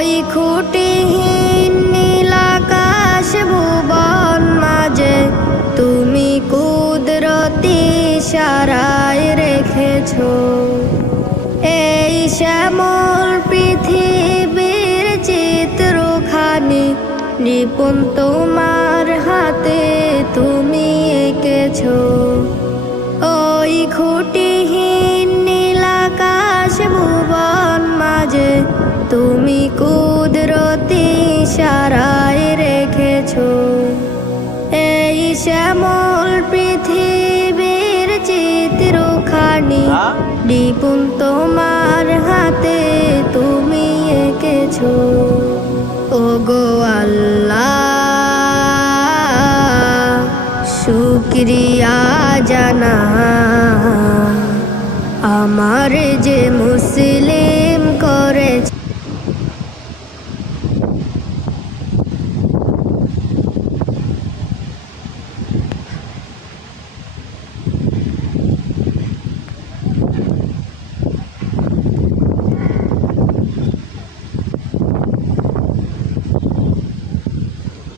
ওই খুঁটিহীন নীলাকাশ ভুবন মাঝে তুমি কুদরতি ইশারায় রেখেছো এই শ্যামল পৃথিবীর চিত্রখানি নিপুণ তোমার হাতে তুমি এঁকেছো। ওই খুঁটিহীন নীলাকাশ ভুবন মাঝে তুমি কুদরতি ইশারায় রেখেছো এই শ্যামল পৃথিবীর চিত্রখানি নিপুণ তোমার হাতে তুমি এঁকেছো। ওগো আল্লাহ শুকরিয়া জানা আমার যে